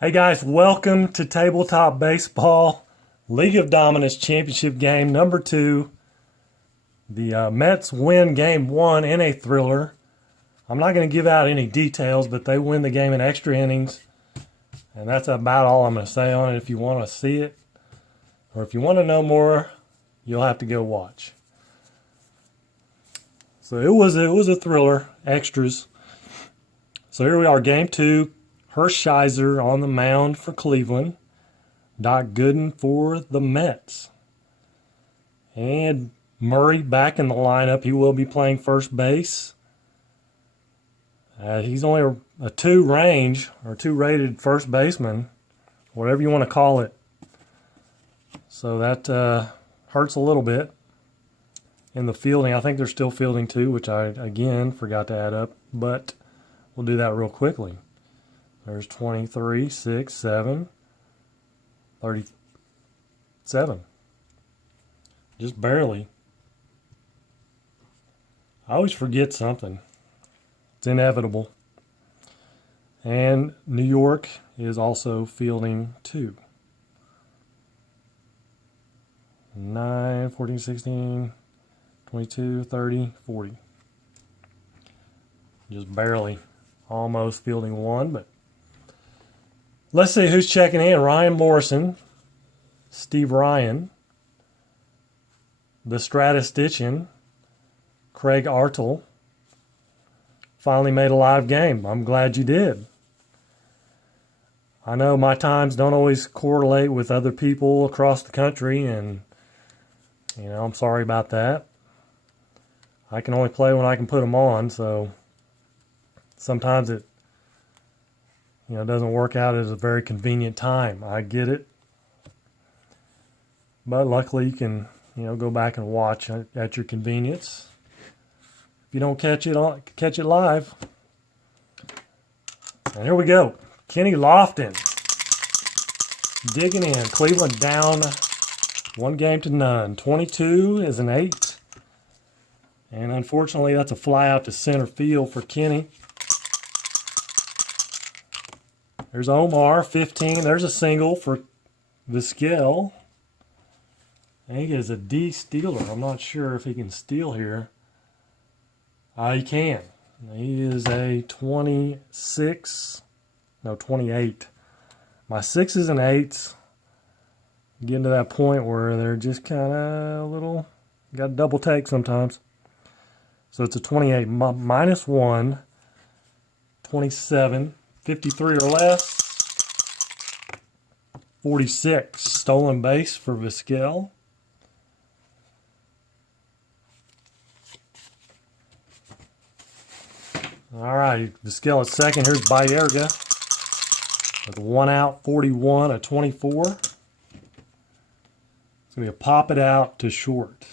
Hey guys, welcome to Tabletop Baseball League of Dominance Championship Game number 2. The Mets win Game 1 in a thriller. I'm not going to give out any details, but they win the game in extra innings. And that's about all I'm going to say on it. If you want to see it, or if you want to know more, you'll have to go watch. So it was a thriller, extras. So here we are, Game 2. Hershiser on the mound for Cleveland. Doc Gooden for the Mets. And Murray back in the lineup. He will be playing first base. He's only a 2 range or 2 rated first baseman, whatever you want to call it. So that hurts a little bit in the fielding. I think they're still fielding too, which I again forgot to add up, but we'll do that real quickly. There's 23, 6, 7, 37. Just barely. I always forget something. It's inevitable. And New York is also fielding 2. 9, 14, 16, 22, 30, 40. Just barely. Almost fielding 1, but let's see who's checking in. Ryan Morrison, Steve Ryan, the Statistician, Craig Artle. Finally made a live game. I'm glad you did. I know my times don't always correlate with other people across the country, and I'm sorry about that. I can only play when I can put them on, so sometimes it doesn't work out at a very convenient time. I get it. But luckily you can, go back and watch at your convenience. If you don't catch it live. And here we go. Kenny Lofton digging in. Cleveland down 1-0. 22 is an 8. And unfortunately that's a fly out to center field for Kenny. There's Omar, 15. There's a single for Vizquel. I think it's a D stealer. I'm not sure if he can steal here. He can. He is a 28. My 6s and 8s getting to that point where they're just kind of a little, got to double take sometimes. So it's a 28 minus 1, 27. 53 or less. 46. Stolen base for Vizquel. All right, Vizquel at second. Here's Baerga with 1 out, 41, a 24. It's going to be a pop it out to short.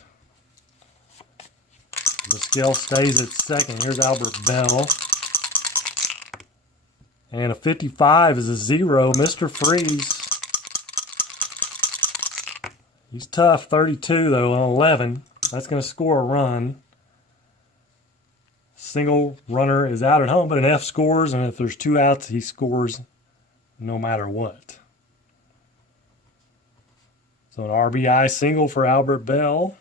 Vizquel stays at second. Here's Albert Bell. And a 55 is a 0. Mr. Freeze. He's tough. 32, though, on 11. That's going to score a run. Single runner is out at home, but an F scores, and if there's 2 outs, he scores no matter what. So an RBI single for Albert Bell.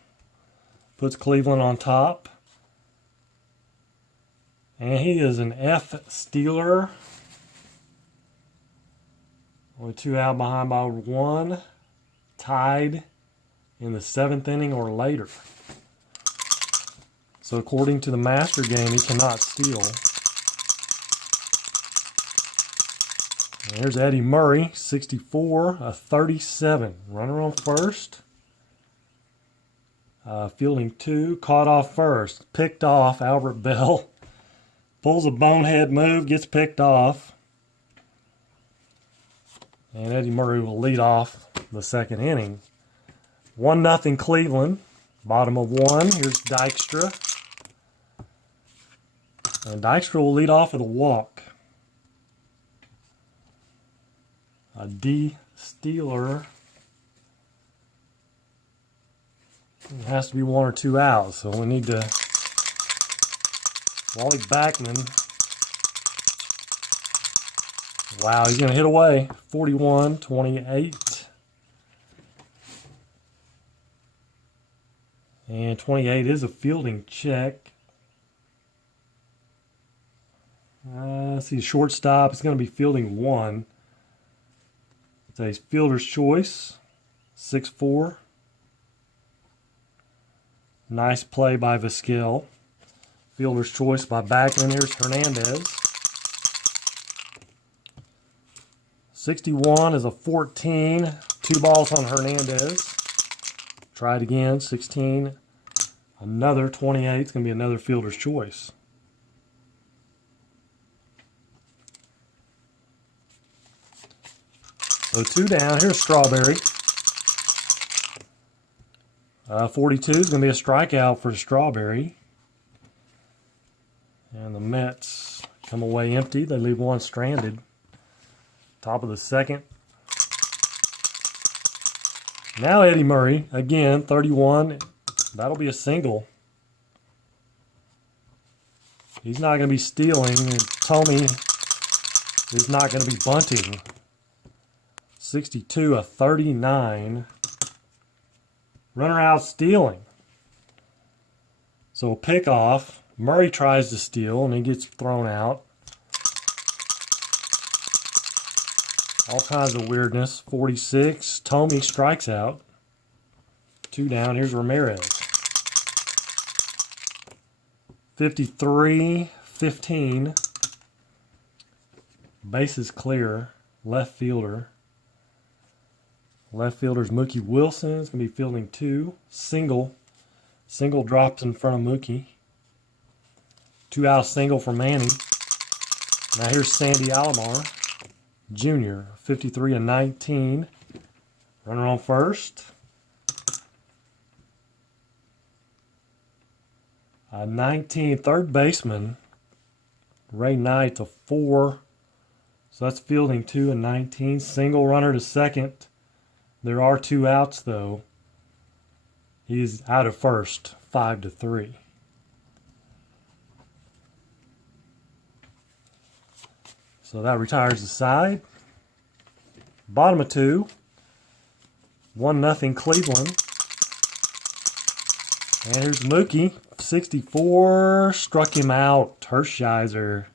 Puts Cleveland on top. And he is an F stealer. Only 2 out behind by 1. Tied in the 7th inning or later. So according to the master game, he cannot steal. And here's Eddie Murray, 64, a 37. Runner on first. Fielding 2, caught off first. Picked off, Albert Bell. Pulls a bonehead move, gets picked off. And Eddie Murray will lead off the 2nd inning. 1-0 Cleveland. Bottom of 1. Here's Dykstra. And Dykstra will lead off with a walk. A D stealer. It has to be 1 or 2 outs. So we need to... Wally Backman Wow, he's going to hit away. 41-28. And 28 is a fielding check. Let's see, shortstop. It's going to be fielding 1. It's a fielder's choice. 6-4. Nice play by Vizquel. Fielder's choice by Backlund. Here's Hernandez. 61 is a 14. 2 balls on Hernandez. Try it again. 16. Another 28. It's going to be another fielder's choice. So 2 down. Here's Strawberry. 42 is going to be a strikeout for Strawberry. And the Mets come away empty. They leave 1 stranded. Top of the 2nd. Now Eddie Murray, again, 31. That'll be a single. He's not going to be stealing, and Tommy is not going to be bunting. 62, a 39. Runner out stealing. So a pickoff. Murray tries to steal, and he gets thrown out. All kinds of weirdness. 46. Tommy strikes out. 2 down. Here's Ramirez. 53-15. Bases clear. Left fielder. Left fielder's Mookie Wilson. It's going to be fielding 2. Single. Single drops in front of Mookie. 2-out single for Manny. Now here's Sandy Alomar Jr. 53-19. Runner on first. 19, third baseman. Ray Knight's a 4. So that's fielding 2 and 19. Single runner to second. There are 2 outs though. He's out of first. 5-3. So that retires the side. Bottom of 2. 1-0 Cleveland. And here's Mookie. 64. Struck him out. Hershiser.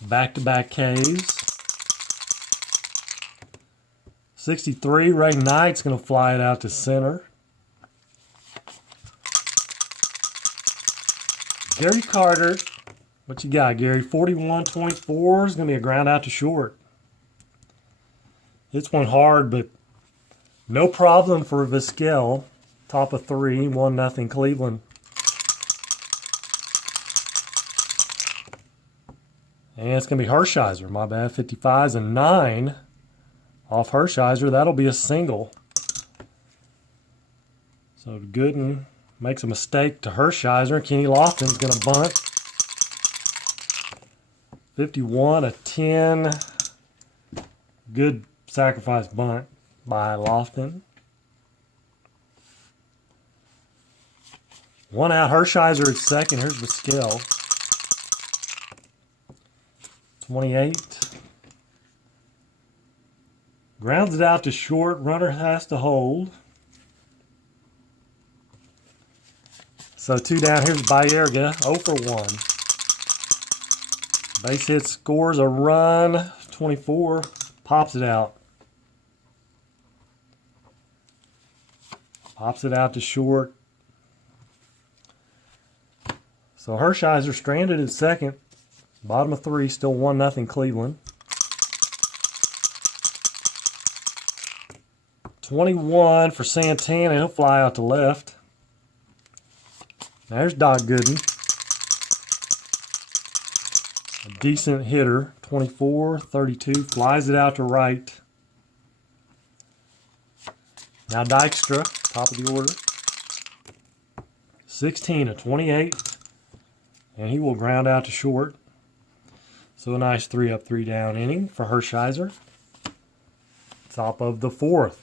Back-to-back Ks. 63. Ray Knight's going to fly it out to center. Gary Carter. What you got, Gary? 41-24 is going to be a ground out to short. This one hard, but no problem for Vizquel. Top of 3, 1-0 Cleveland. And it's going to be Hershiser. My bad. 55's a 9 off Hershiser. That'll be a single. So Gooden makes a mistake to Hershiser. Kenny Lofton's going to bunt. 51, a 10. Good sacrifice bunt by Lofton. 1 out. Hershiser at second. Here's Vizquel. 28. Grounds it out to short. Runner has to hold. So 2 down. Here's Baerga. 0 for 1. Base hit, scores a run. 24. Pops it out. Pops it out to short. So Hershiser stranded at second. Bottom of 3, still 1-0 Cleveland. 21 for Santana. He'll fly out to left. There's Doc Gooden. A decent hitter. 24, 32. Flies it out to right. Now Dykstra, top of the order. 16, a 28. And he will ground out to short. So a nice 3-up, 3-down inning for Hershiser. Top of the 4th.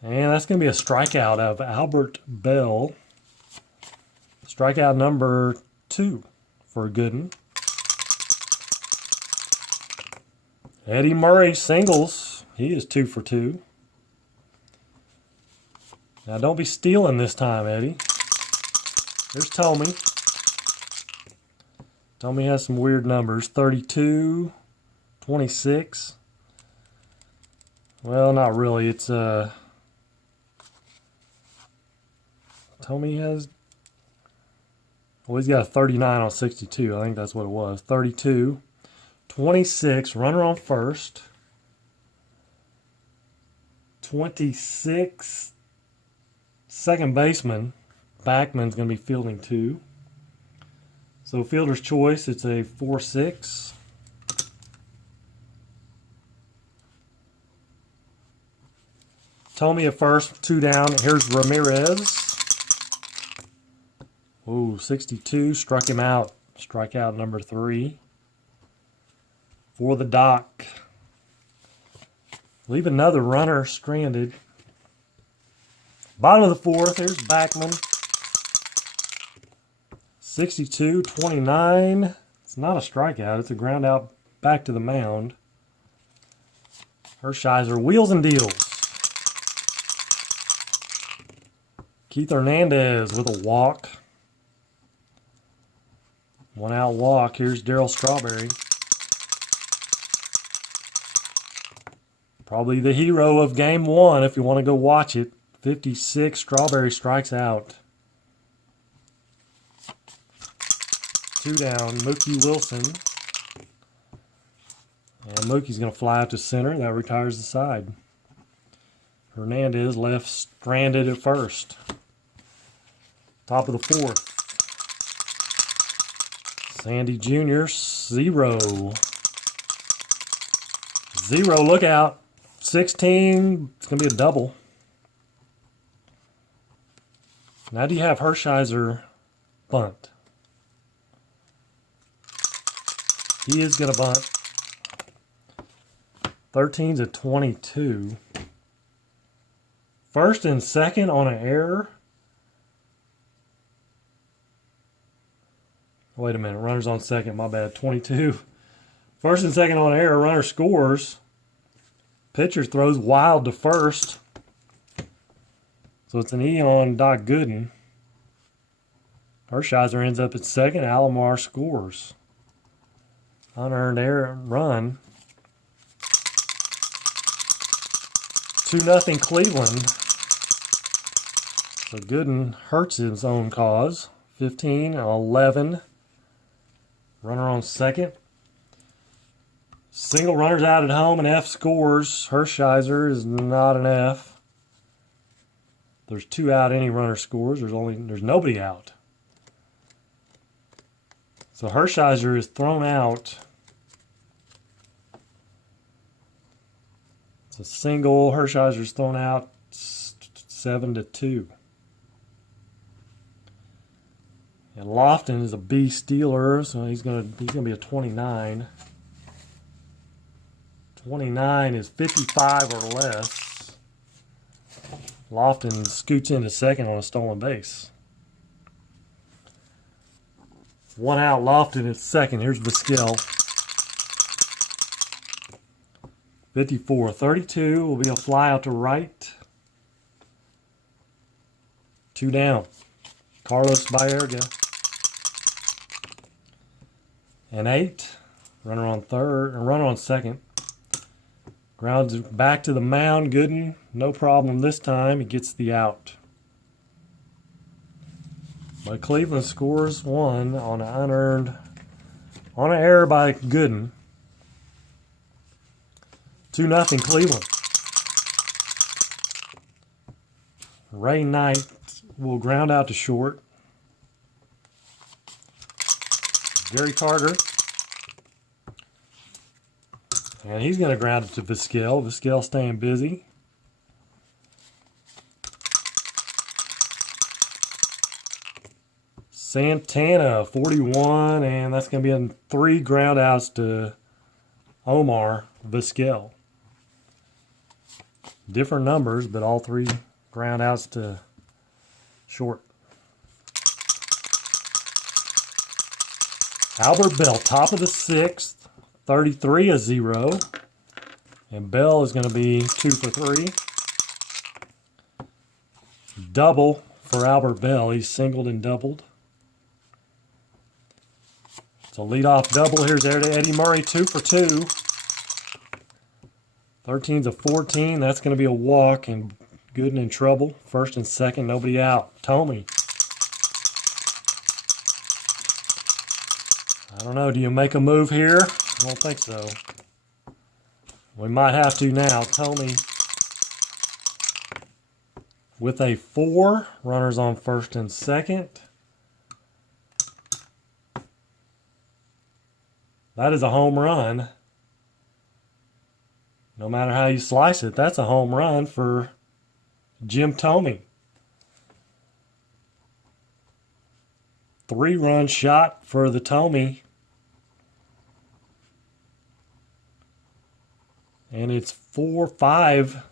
And that's going to be a strikeout of Albert Bell. Strikeout number 2 for Gooden. Eddie Murray singles. He is 2 for 2. Now don't be stealing this time, Eddie. Here's Tommy. Tommy has some weird numbers. 32, 26. Well, not really. It's Tommy has, well, he's got a 39 on 62. I think that's what it was. 32, 26, runner on first. 26, second baseman. Backman's going to be fielding 2. So fielder's choice, it's a 4-6. Tommy at first, 2 down. Here's Ramirez. Ooh, 62, struck him out. Strikeout number 3. For the Doc. Leave another runner stranded. Bottom of the 4th, here's Backman. 62, 29. It's not a strikeout, it's a ground out back to the mound. Hershiser, wheels and deals. Keith Hernandez with a walk. 1 out walk. Here's Darryl Strawberry. Probably the hero of game 1 if you want to go watch it. 56, Strawberry strikes out. 2 down, Mookie Wilson. And Mookie's going to fly out to center. That retires the side. Hernandez left stranded at first. Top of the 4th. Sandy Jr., 0. 0, look out. 16, it's going to be a double. Now do you have Hershiser bunt? He is going to bunt. 13's a 22. First and second on an error. Wait a minute, runner's on second, my bad, 22. First and second on error, runner scores. Pitcher throws wild to first. So it's an E on Doc Gooden. Hershiser ends up at second, Alomar scores. Unearned error run. 2-0 Cleveland. So Gooden hurts his own cause. 15, 11. Runner on second. Single runners out at home and F scores. Hershiser is not an F. There's 2 out, any runner scores. There's nobody out. So Hershiser is thrown out. It's a single. Hershiser's thrown out 7-2. And Lofton is a B stealer, so he's gonna be a 29. 29 is 55 or less. Lofton scoots into second on a stolen base. 1 out, Lofton at second. Here's Vizquel. 54, 32 will be a fly out to right. 2 down. Carlos Baerga. And 8. Runner on third, or runner on second. Grounds back to the mound. Gooden, no problem this time. He gets the out. But Cleveland scores 1 on an unearned, on an error by Gooden. 2-0 Cleveland. Ray Knight will ground out to short. Gary Carter. And he's going to ground it to Vizquel. Vizquel staying busy. Santana, 41, and that's going to be in 3 ground outs to Omar Vizquel. Different numbers, but all 3 ground outs to short. Albert Bell, top of the sixth, 33-0. And Bell is going to be 2 for 3. Double for Albert Bell. He's singled and doubled. So leadoff double. Here's Eddie Murray, 2 for 2. 13's a 14. That's going to be a walk, and Gooden in trouble. First and second, nobody out. Tomey. I don't know. Do you make a move here? I don't think so. We might have to now. Tomey with a 4. Runners on first and second. That is a home run. No matter how you slice it, that's a home run for Jim Tomey. 3-run shot for the Tomey. And it's 4-5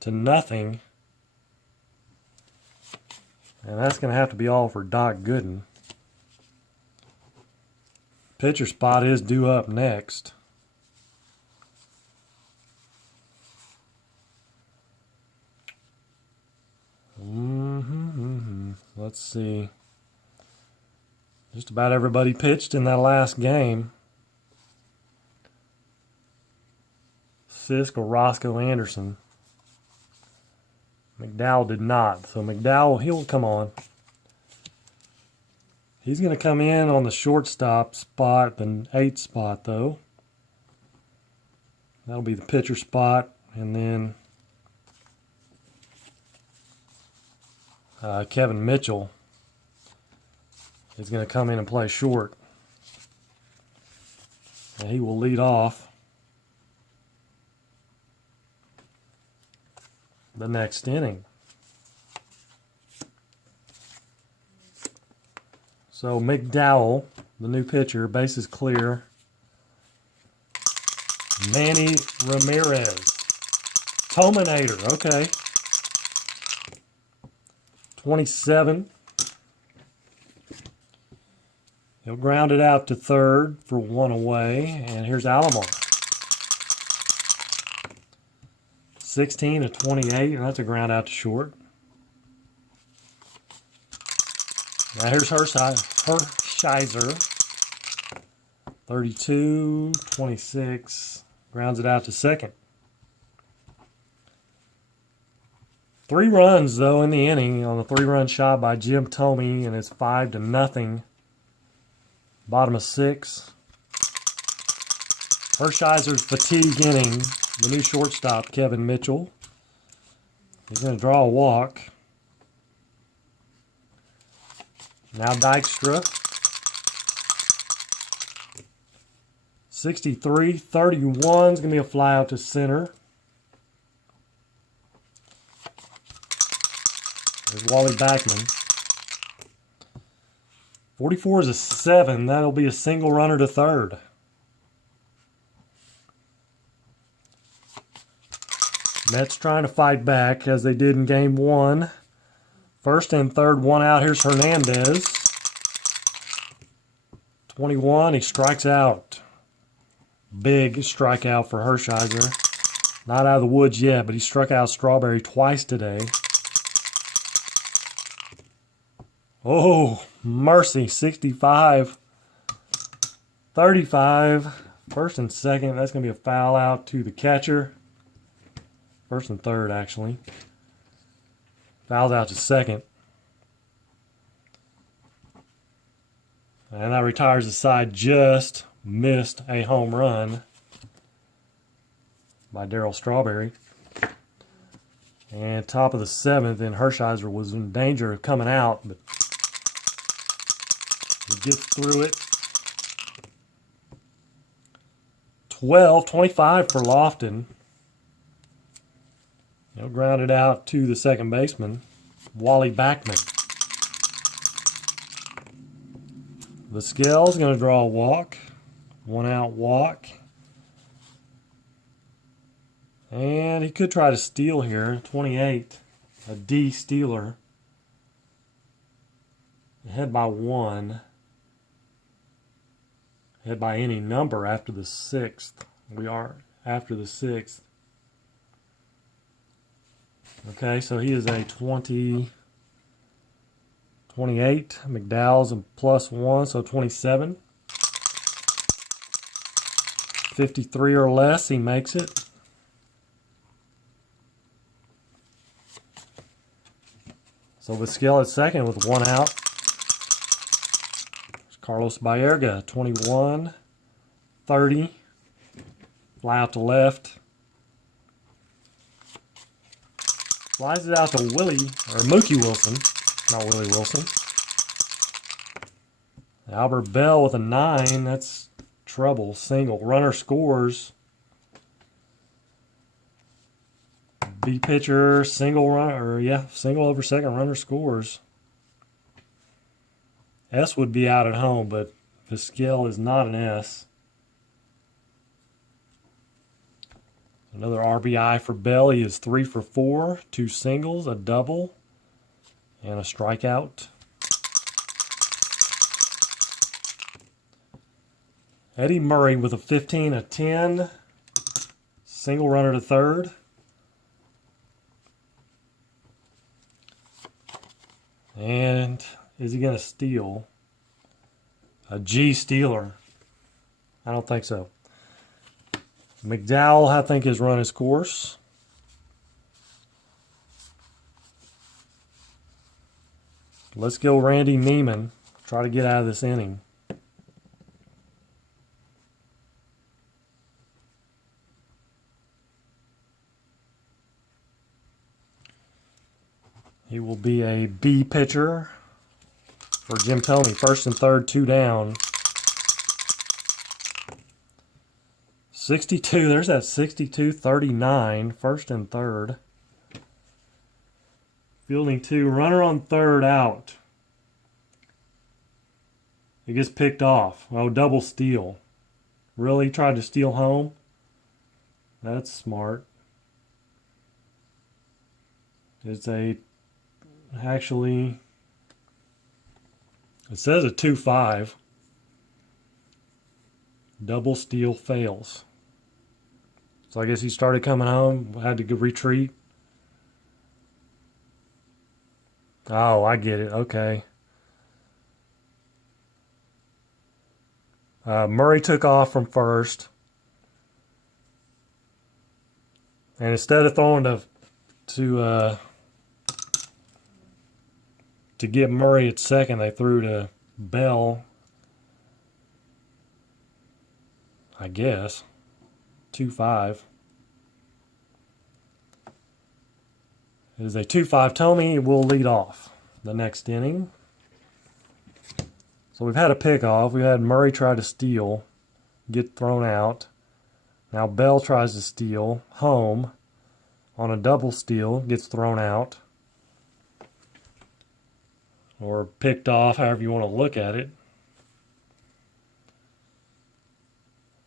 to nothing. And that's going to have to be all for Doc Gooden. Pitcher spot is due up next. Let's see. Just about everybody pitched in that last game. Fisk or Roscoe Anderson. McDowell did not. So McDowell, he'll come on. He's going to come in on the shortstop spot, the 8th spot, though. That'll be the pitcher spot. And then Kevin Mitchell is going to come in and play short. And he will lead off the next inning. So McDowell, the new pitcher, bases clear. Manny Ramirez. Tominator, okay. 27. He'll ground it out to third for 1 away. And here's Alomar. 16-28, and that's a ground out to short. Now here's Hershiser. 32-26. Grounds it out to second. 3 runs, though, in the inning on a 3-run shot by Jim Tomey, and it's 5-0. Bottom of 6. Hershiser's fatigue inning. The new shortstop, Kevin Mitchell. He's going to draw a walk. Now Dykstra. 63-31 is going to be a fly out to center. There's Wally Backman. 44 is a 7. That'll be a single runner to third. Mets trying to fight back as they did in game 1. First and third, 1 out. Here's Hernandez. 21, he strikes out. Big strikeout for Hershiser. Not out of the woods yet, but he struck out Strawberry twice today. Oh, mercy, 65-35. First and second, that's going to be a foul out to the catcher. First and third, actually. Fouls out to second. And that retires the side. Just missed a home run by Darryl Strawberry. And top of the 7th, and Hershiser was in danger of coming out, but he gets through it. 12-25 for Lofton. He'll ground it out to the second baseman, Wally Backman. Vazquez going to draw a walk. 1 out walk. And he could try to steal here. 28. A D stealer. Ahead by 1. hit by any number after the 6th. We are after the 6th. Okay, so he is a 28. McDowell's a +1, so 27. 53 or less, he makes it. So Vizquel at second with 1 out. Carlos Baerga, 21, 30. Fly out to left. Flies it out to Mookie Wilson. Not Willie Wilson. Albert Bell with a 9. That's trouble. Single. Runner scores. B pitcher, single runner, single over second, runner scores. S would be out at home, but Vizquel is not an S. Another RBI for Bell. He is 3 for 4, 2 singles, a double, and a strikeout. Eddie Murray with a 15, a 10, single runner to third. And is he going to steal? A G stealer? I don't think so. McDowell, I think, has run his course. Let's go Randy Neiman. Try to get out of this inning. He will be a B pitcher for Jim Thome. First and third, 2 down. 62, there's that 62-39, first and third. Fielding 2, runner on third out. He gets picked off. Oh, double steal. Really tried to steal home? That's smart. It's actually, it says a 2-5. Double steal fails. So I guess he started coming home, had to retreat. Oh, I get it. Okay. Murray took off from first. And instead of throwing to get Murray at second, they threw to Bell, I guess. 2-5. It is a 2-5. Thome will lead off the next inning. So we've had a pickoff. We've had Murray try to steal, get thrown out. Now Bell tries to steal home on a double steal, gets thrown out. Or picked off, however you want to look at it.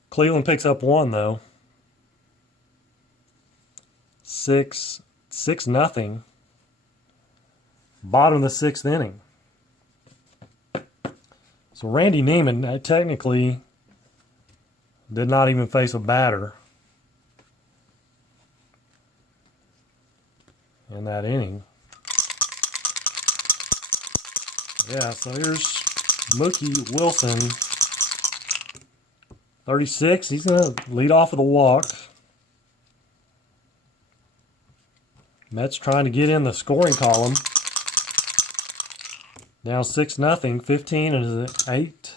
Cleveland picks up 1, though. 6-0. Bottom of the 6th inning. So Randy Neiman technically did not even face a batter in that inning. Yeah, so here's Mookie Wilson, 36. He's going to lead off with a walk. Mets trying to get in the scoring column. Now 6-0, 15 and 8.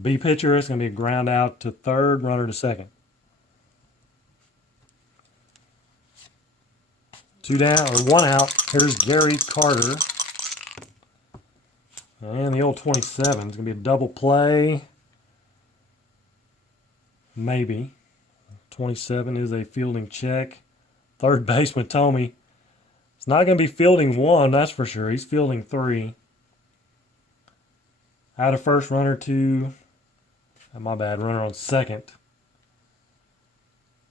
B pitcher is going to be a ground out to third, runner to second. 2 down, or 1 out. Here's Gary Carter. And the old 27 is going to be a double play. Maybe. 27 is a fielding check. Third baseman Thome. It's not going to be fielding 1, that's for sure. He's fielding 3. Out of first, runner to, my bad, runner on second.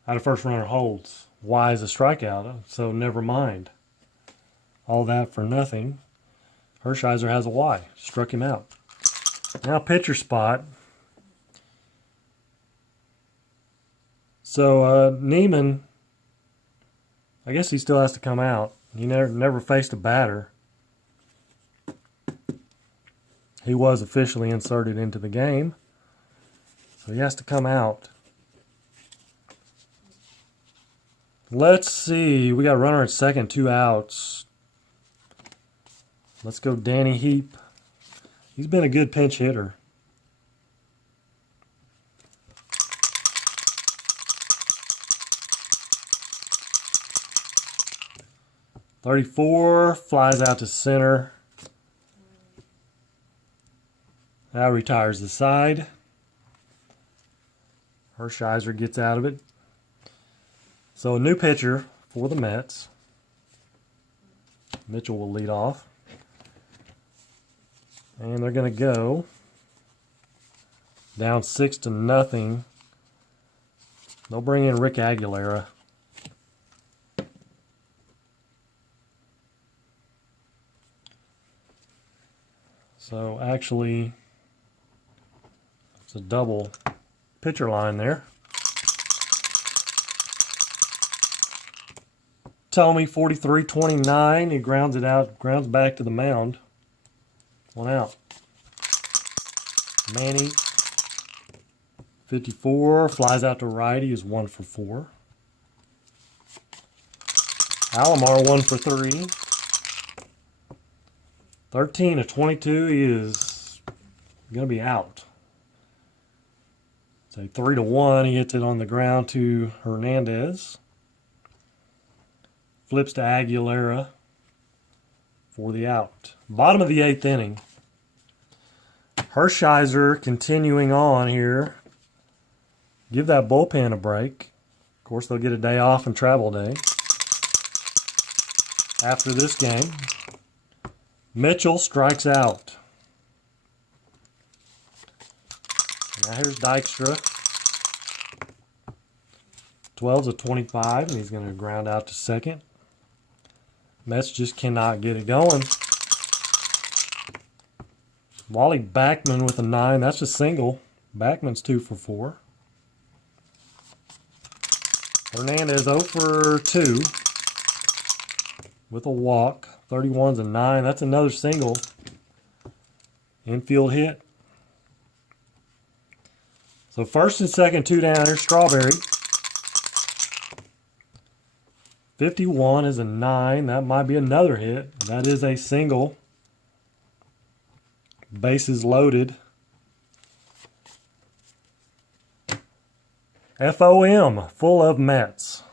Out of first, runner holds. Y is a strikeout, so never mind. All that for nothing. Hershiser has a Y. Struck him out. Now pitcher spot. So Neiman, I guess he still has to come out. He never faced a batter. He was officially inserted into the game, so he has to come out. Let's see. We got a runner at second, 2 outs. Let's go Danny Heap. He's been a good pinch hitter. .34 flies out to center. Now retires the side. Hershiser gets out of it. So a new pitcher for the Mets. Mitchell will lead off. And they're going to go down 6-0. They'll bring in Rick Aguilera. So actually, it's a double pitcher line there. Tommy, 43-29. He grounds it out, grounds back to the mound. 1 out. Manny, 54, flies out to righty, is 1 for 4. Alomar, 1 for 3. 13-22, he is going to be out. So 3-1, he hits it on the ground to Hernandez. Flips to Aguilera for the out. Bottom of the 8th inning. Hershiser continuing on here. Give that bullpen a break. Of course, they'll get a day off and travel day after this game. Mitchell strikes out. Now here's Dykstra. 12-25, and he's going to ground out to second. Mets just cannot get it going. Wally Backman with a 9. That's a single. Backman's 2 for 4. Hernandez 0 for 2 with a walk. 31's a 9. That's another single. Infield hit. So first and second, 2 down. Here's Strawberry. 51 is a 9. That might be another hit. That is a single. Bases loaded. FOM, full of Mets.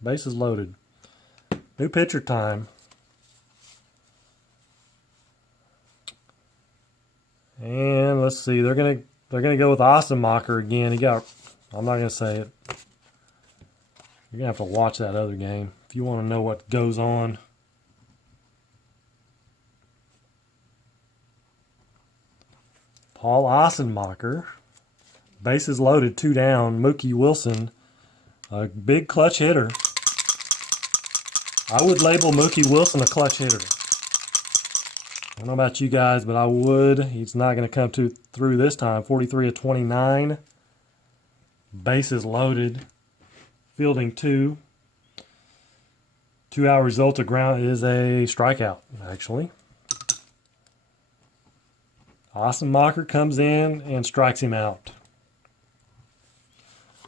Bases loaded. New pitcher time. And let's see, they're gonna go with Ossenmacher again. I'm not gonna say it. You're gonna have to watch that other game if you want to know what goes on. Paul Ossenmacher. Bases loaded, 2 down. Mookie Wilson, a big clutch hitter. I would label Mookie Wilson a clutch hitter. I don't know about you guys, but I would. He's not going to come through this time. 43-29. Bases loaded. Fielding 2. 2 out result to ground is a strikeout, actually. Ossenmacher comes in and strikes him out.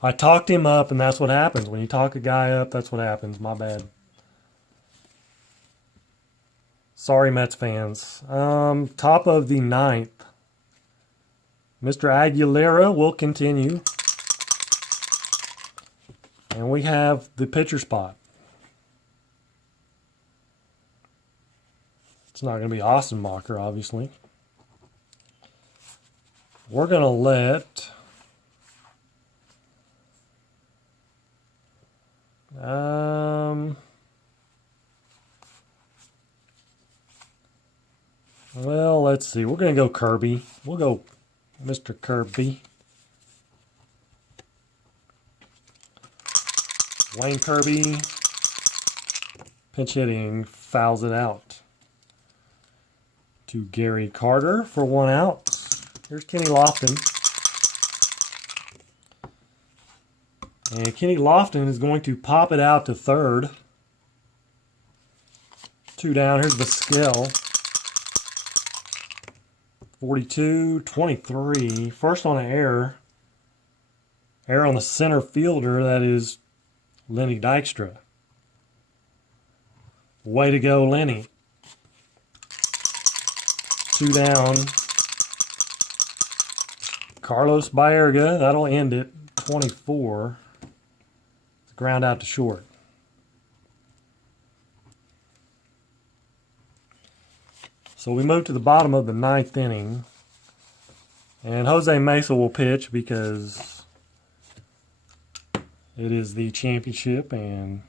I talked him up, and that's what happens. When you talk a guy up, that's what happens. My bad. Sorry, Mets fans. Top of the 9th. Mr. Aguilera will continue. And we have the pitcher spot. It's not going to be Ossenmacher, obviously. We're going to let... well, let's see. We're going to go Kirby. We'll go Mr. Kirby. Wayne Kirby. Pinch hitting, fouls it out to Gary Carter for 1 out. Here's Kenny Lofton. And Kenny Lofton is going to pop it out to third. 2 down. Here's the scale. 42-23. First on an error. Error on the center fielder. That is Lenny Dykstra. Way to go, Lenny. 2 down. Carlos Baerga. That'll end it. 24. Ground out to short. So we move to the bottom of the 9th inning. And Jose Mesa will pitch because it is the championship and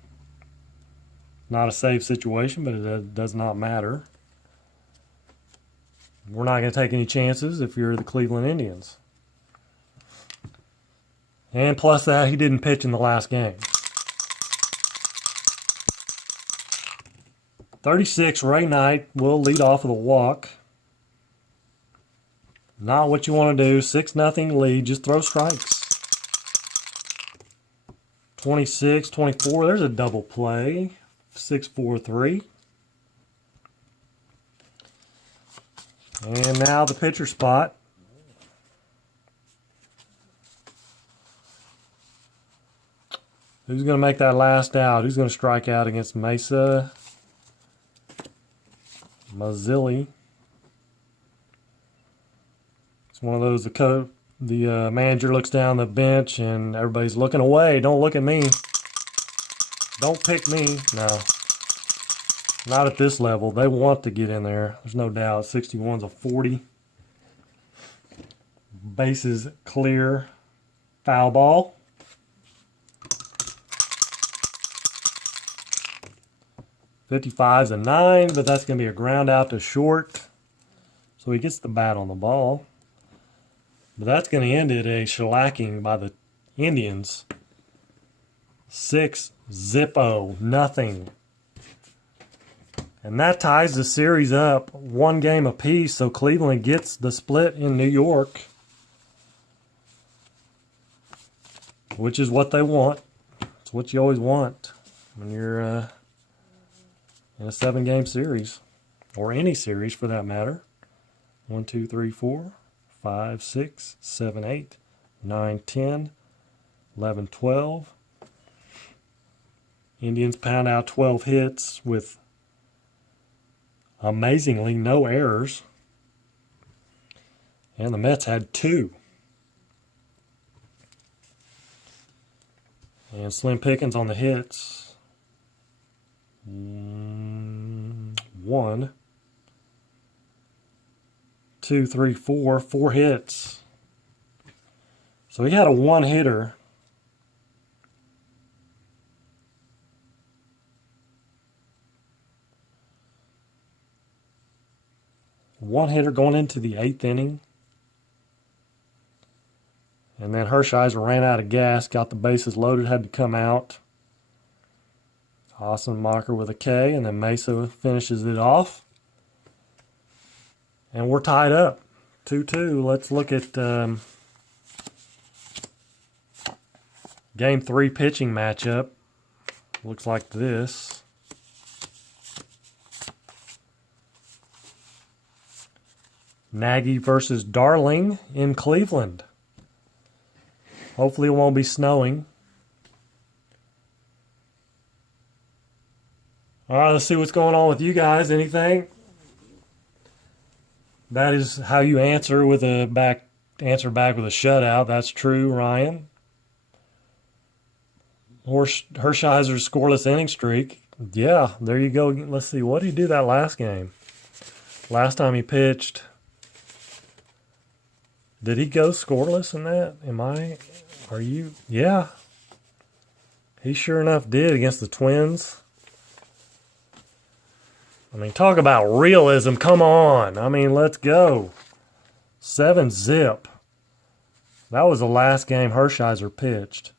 not a safe situation, but it does not matter. We're not going to take any chances if you're the Cleveland Indians. And plus that, he didn't pitch in the last game. 36, Ray Knight will lead off with a walk. Not what you want to do. 6-0 lead. Just throw strikes. 26-24. There's a double play. 6-4-3. And now the pitcher spot. Who's going to make that last out? Who's going to strike out against Mesa? Mazzilli. It's one of those, the manager looks down the bench and everybody's looking away. Don't look at me. Don't pick me. No. Not at this level. They want to get in there. There's no doubt. 61's a 40. Bases clear. Foul ball. .55's a 9, but that's going to be a ground out to short. So he gets the bat on the ball. But that's going to end it a shellacking by the Indians. 6-0. And that ties the series up 1 game apiece, so Cleveland gets the split in New York. Which is what they want. It's what you always want when you're in a 7-game series, or any series for that matter. 1, 2, 3, 4, 5, 6, 7, 8, 9, 10, 11, 12. Indians pound out 12 hits with amazingly no errors. And the Mets had 2. And Slim Pickens on the hits. 1, 2, 3, 4. 4 hits. So he had a 1-hitter. One-hitter going into the 8th inning. And then Hershiser ran out of gas, got the bases loaded, had to come out. Hassenmacher with a K, and then Mesa finishes it off. And we're tied up, 2-2. Let's look at Game 3 pitching matchup. Looks like this. Nagy versus Darling in Cleveland. Hopefully it won't be snowing. All right, let's see what's going on with you guys. Anything? That is how you answer with a answer back with a shutout. That's true, Ryan. Hershiser's scoreless inning streak. Yeah, there you go. Let's see. What did he do that last game? Last time he pitched. Did he go scoreless in that? Are you? Yeah. He sure enough did against the Twins. I mean, talk about realism. Come on. I mean, let's go. 7-0. That was the last game Hershiser pitched.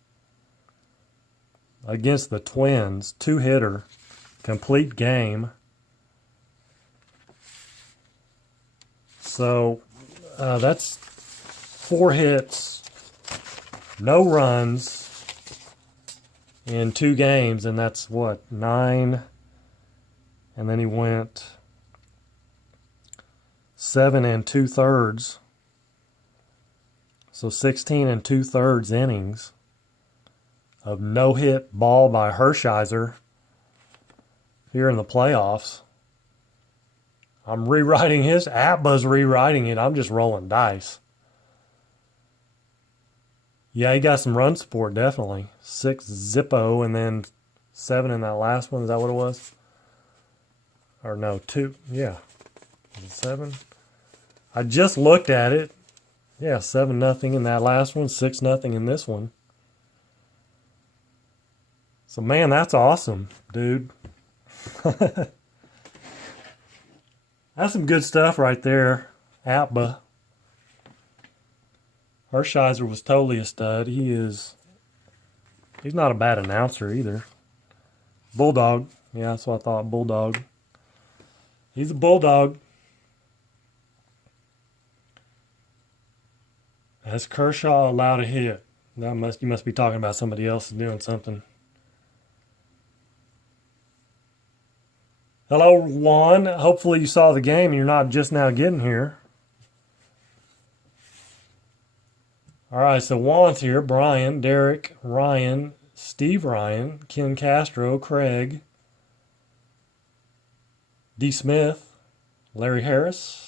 Against the Twins. 2-hitter. Complete game. So, that's 4 hits. No runs. in 2 games, and that's what, 9, and then he went 7 2/3. So 16 2/3 innings of no-hit ball by Hershiser here in the playoffs. I'm rewriting his. Apba's rewriting it. I'm just rolling dice. Yeah, he got some run support, definitely. 6 Zippo and then 7 in that last one. Is that what it was? Or no, 2. Yeah. Was it 7? I just looked at it. Yeah, 7-0 in that last one, 6-0 in this one. So, man, that's awesome, dude. That's some good stuff right there, Apba. Hershiser was totally a stud. He's not a bad announcer either. Bulldog. Yeah, that's what I thought, Bulldog. He's a Bulldog. Has Kershaw allowed a hit? You must be talking about somebody else doing something. Hello, Juan. Hopefully you saw the game and you're not just now getting here. All right, so Juan's here. Brian, Derek, Ryan, Steve Ryan, Ken Castro, Craig, D. Smith, Larry Harris.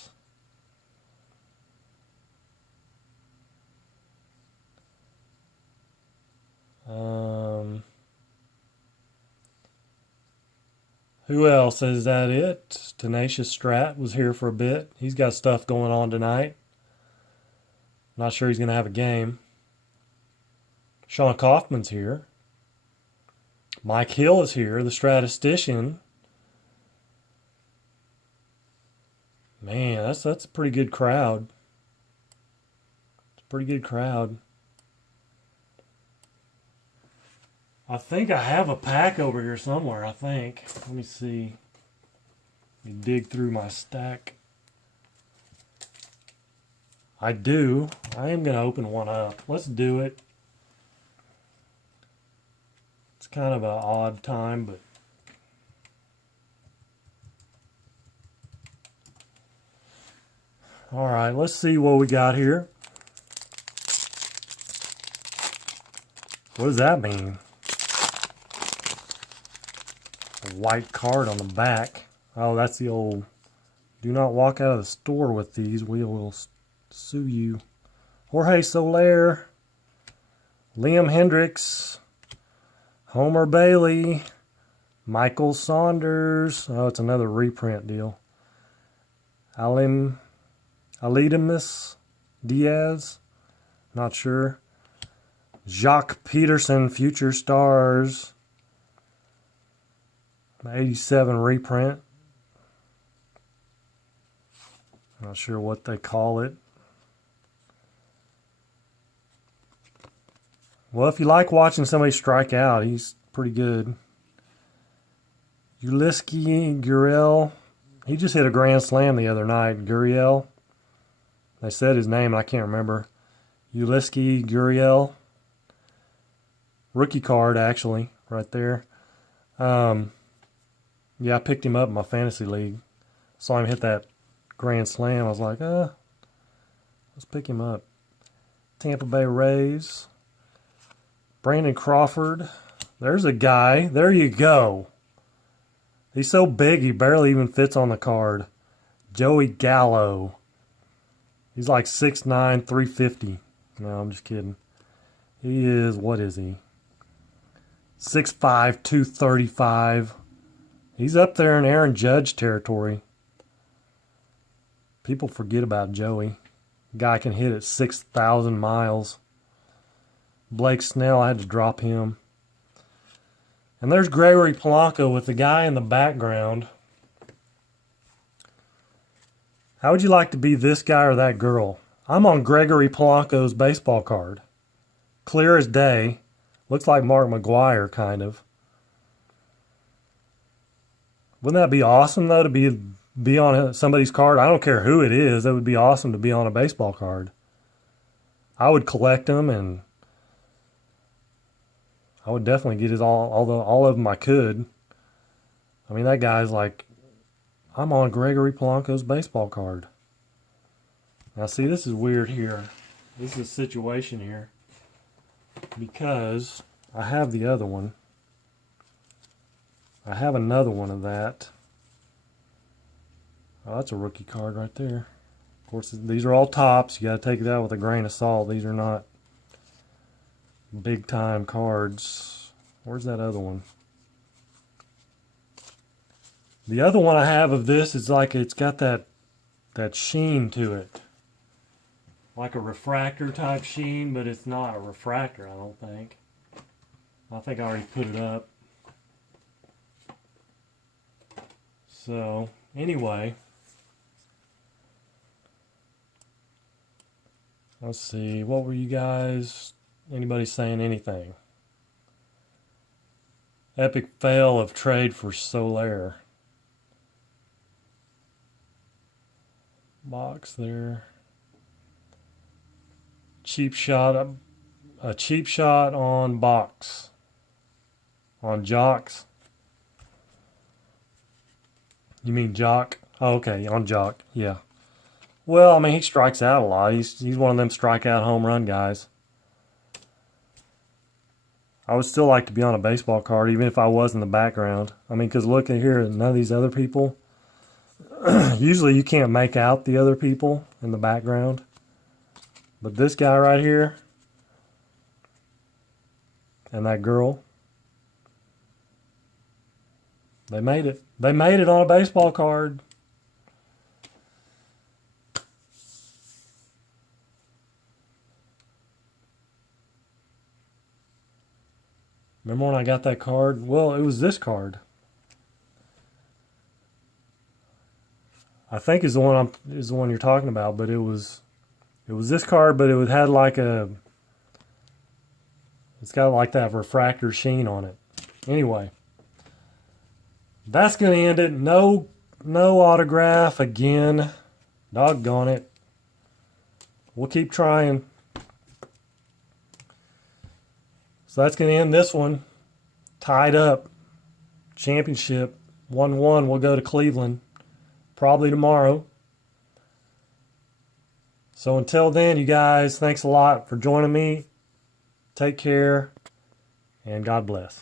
Who else? Is that it? Tenacious Strat was here for a bit. He's got stuff going on tonight. Not sure he's going to have a game. Sean Kaufman's here. Mike Hill is here, the statistician. Man, that's a pretty good crowd. It's a pretty good crowd. I think I have a pack over here somewhere, I think. Let me see. Let me dig through my stack. I do. I am going to open one up. Let's do it. It's kind of an odd time, but... All right, let's see what we got here. What does that mean? A white card on the back. Oh, that's the old, do not walk out of the store with these. We will sue you. Jorge Soler, Liam Hendricks, Homer Bailey, Michael Saunders. Oh, it's another reprint deal. Alidemus Diaz, not sure. Jacques Peterson, Future Stars. 87 reprint. Not sure what they call it. Well, if you like watching somebody strike out, he's pretty good. Ulysses Gurriel. He just hit a grand slam the other night. Gurriel. They said his name, I can't remember. Ulysses Gurriel. Rookie card, actually, right there. Yeah, I picked him up in my fantasy league. Saw him hit that grand slam. I was like, let's pick him up. Tampa Bay Rays. Brandon Crawford. There's a guy. There you go. He's so big he barely even fits on the card. Joey Gallo. He's like 6'9", 350. No, I'm just kidding. He is, what is he? 6'5", 235. He's up there in Aaron Judge territory. People forget about Joey. Guy can hit at 6,000 miles. Blake Snell, I had to drop him. And there's Gregory Polanco with the guy in the background. How would you like to be this guy or that girl? I'm on Gregory Polanco's baseball card. Clear as day. Looks like Mark McGwire, kind of. Wouldn't that be awesome, though, to be on somebody's card? I don't care who it is. That would be awesome to be on a baseball card. I would collect them and I would definitely get his all of them I could. I mean, that guy's like, I'm on Gregory Polanco's baseball card. Now, see, this is weird here. This is a situation here because I have the other one. I have another one of that. Oh, that's a rookie card right there. Of course, these are all tops. You got to take it out with a grain of salt. These are not big time cards. Where's that other one? The other one I have of this is like it's got that sheen to it. Like a refractor type sheen, but it's not a refractor, I don't think. I think I already put it up. So, anyway. Let's see, what were you guys, anybody saying anything? Epic fail of trade for Soler. Box there. Cheap shot, a cheap shot on box. On Jocks. You mean Jock? Oh, okay, on Jock, yeah. Well, I mean, he strikes out a lot. He's one of them strikeout home run guys. I would still like to be on a baseball card, even if I was in the background. I mean, because look at here, none of these other people. Usually you can't make out the other people in the background. But this guy right here, and that girl, they made it. They made it on a baseball card. Remember when I got that card? Well, it was this card. I think is the one you're talking about, but it was this card, but it had like it's got like that refractor sheen on it. Anyway, that's gonna end it. No autograph again. Doggone it. We'll keep trying. So that's going to end this one. Tied up. Championship. 1-1. We'll go to Cleveland. Probably tomorrow. So until then, you guys, thanks a lot for joining me. Take care. And God bless.